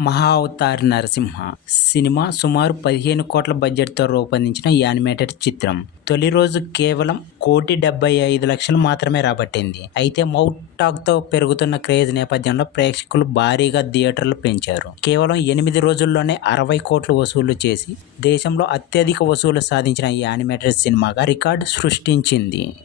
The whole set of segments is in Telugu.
మహా అవతార్ నరసింహ సినిమా సుమారు పదిహేను కోట్ల బడ్జెట్తో రూపొందించిన యానిమేటెడ్ చిత్రం. తొలి రోజు కేవలం కోటి డెబ్బై ఐదు లక్షలు మాత్రమే రాబట్టింది. అయితే మౌట్ టాక్తో పెరుగుతున్న క్రేజ్ నేపథ్యంలో ప్రేక్షకులు భారీగా థియేటర్లు పెంచారు. కేవలం ఎనిమిది రోజుల్లోనే అరవై కోట్లు వసూలు చేసి దేశంలో అత్యధిక వసూలు సాధించిన ఈ యానిమేటెడ్ సినిమాగా రికార్డు సృష్టించింది.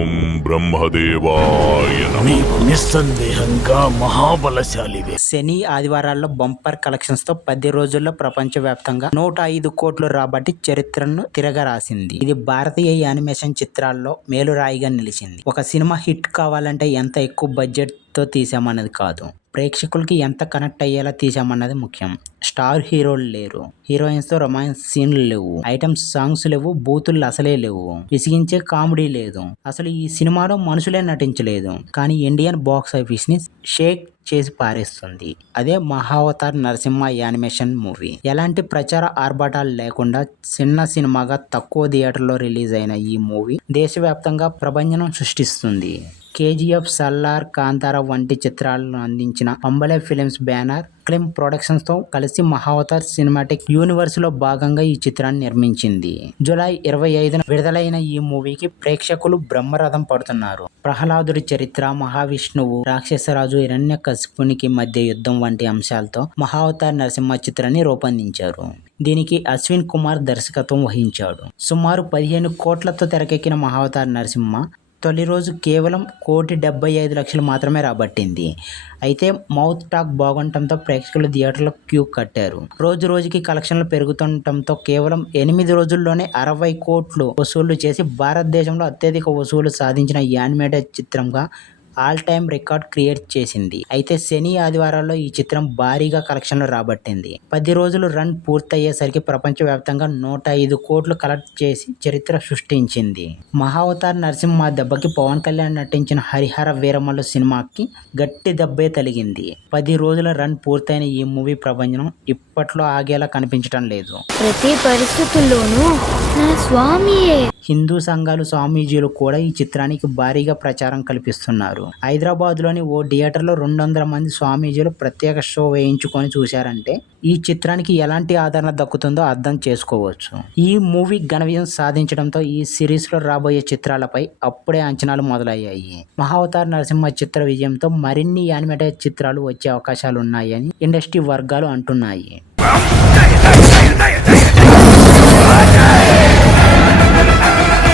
ఓం బ్రహ్మదేవాయ నమః. నీవు నిస్సందేహంగా మహాబలశాలివే. శని ఆదివారాల్లో బంపర్ కలెక్షన్స్తో పది రోజుల్లో ప్రపంచవ్యాప్తంగా నూట ఐదు కోట్లు రాబట్టి చరిత్రను తిరగరాసింది. ఇది భారతీయ యానిమేషన్ చిత్రాల్లో మేలురాయిగా నిలిచింది. ఒక సినిమా హిట్ కావాలంటే ఎంత ఎక్కువ బడ్జెట్తో తీసామన్నది కాదు. ప్రేక్షకులకి ఎంత కనెక్ట్ అయ్యేలా తీసామన్నది ముఖ్యం. స్టార్ హీరోలు లేరు. హీరోయిన్స్తో రొమాన్స్ సీన్లు లేవు. ఐటమ్స్ సాంగ్స్ లేవు. బూతులు అసలే లేవు. విసిగించే కామెడీ లేదు. అసలు ఈ సినిమాలో మనుషులే నటించలేదు. కానీ ఇండియన్ బాక్స్ ఆఫీస్ని షేక్ చేసి పారేస్తుంది. అదే మహావతార్ నరసింహ యానిమేషన్ మూవీ. ఎలాంటి ప్రచార ఆర్భాటాలు లేకుండా చిన్న సినిమాగా తక్కువ థియేటర్లో రిలీజ్ అయిన ఈ మూవీ దేశవ్యాప్తంగా ప్రభంజనం సృష్టిస్తుంది. కేజీఎఫ్ సల్లార్ కాంతారా వంటి చిత్రాలను అందించిన అంబలే ఫిలిమ్స్ బ్యానర్ క్లిమ్ ప్రొడక్షన్స్తో కలిసి మహావతార్ సినిమాటిక్ యూనివర్స్లో భాగంగా ఈ చిత్రాన్ని నిర్మించింది. జూలై ఇరవై ఐదున విడుదలైన ఈ మూవీకి ప్రేక్షకులు బ్రహ్మరథం పడుతున్నారు. ప్రహ్లాదుడి చరిత్ర మహావిష్ణువు రాక్షసరాజు హిరణ్య కశిపునికి మధ్య యుద్ధం వంటి అంశాలతో మహావతార్ నరసింహ చిత్రాన్ని రూపొందించారు. దీనికి అశ్విన్ కుమార్ దర్శకత్వం వహించాడు. సుమారు పదిహేను కోట్లతో తెరకెక్కిన మహావతార్ నరసింహ తొలి రోజు కేవలం కోటి డెబ్బై ఐదు లక్షలు మాత్రమే రాబట్టింది. అయితే మౌత్ టాక్ బాగుండటంతో ప్రేక్షకులు థియేటర్లో క్యూ కట్టారు. రోజు రోజుకి కలెక్షన్లు పెరుగుతుండటంతో కేవలం ఎనిమిది రోజుల్లోనే అరవై కోట్లు వసూళ్ళు చేసి భారతదేశంలో అత్యధిక వసూలు సాధించిన యానిమేటెడ్ చిత్రంగా ఆల్ టైమ్ రికార్డ్ క్రియేట్ చేసింది. అయితే శని ఆదివారాల్లో ఈ చిత్రం భారీగా కలెక్షన్లు రాబట్టింది. పది రోజులు రన్ పూర్తయ్యేసరికి ప్రపంచవ్యాప్తంగా నూట ఐదు కోట్లు కలెక్ట్ చేసి చరిత్ర సృష్టించింది. మహావతార్ నరసింహ దెబ్బకి పవన్ కళ్యాణ్ నటించిన హరిహర వీరమల్లు సినిమాకి గట్టి దెబ్బే తలిగింది పది రోజుల రన్ పూర్తయిన ఈ మూవీ ప్రపంచం ఇప్పట్లో ఆగేలా కనిపించడం లేదు. ప్రతి పరిస్థితుల్లోనూ స్వామియే. హిందూ సంఘాలు స్వామీజీలు కూడా ఈ చిత్రానికి భారీగా ప్రచారం కల్పిస్తున్నారు. హైదరాబాద్లోని ఓ థియేటర్లో రెండు వందల మంది స్వామీజీలు ప్రత్యేక షో వేయించుకొని చూశారంటే ఈ చిత్రానికి ఎలాంటి ఆదరణ దక్కుతుందో అర్థం చేసుకోవచ్చు. ఈ మూవీ ఘన విజయం సాధించడంతో ఈ సిరీస్లో రాబోయే చిత్రాలపై అప్పుడే అంచనాలు మొదలయ్యాయి. మహావతార్ నరసింహ చిత్ర విజయంతో మరిన్ని యానిమేటెడ్ చిత్రాలు వచ్చే అవకాశాలు ఉన్నాయని ఇండస్ట్రీ వర్గాలు అంటున్నాయి. Yeah.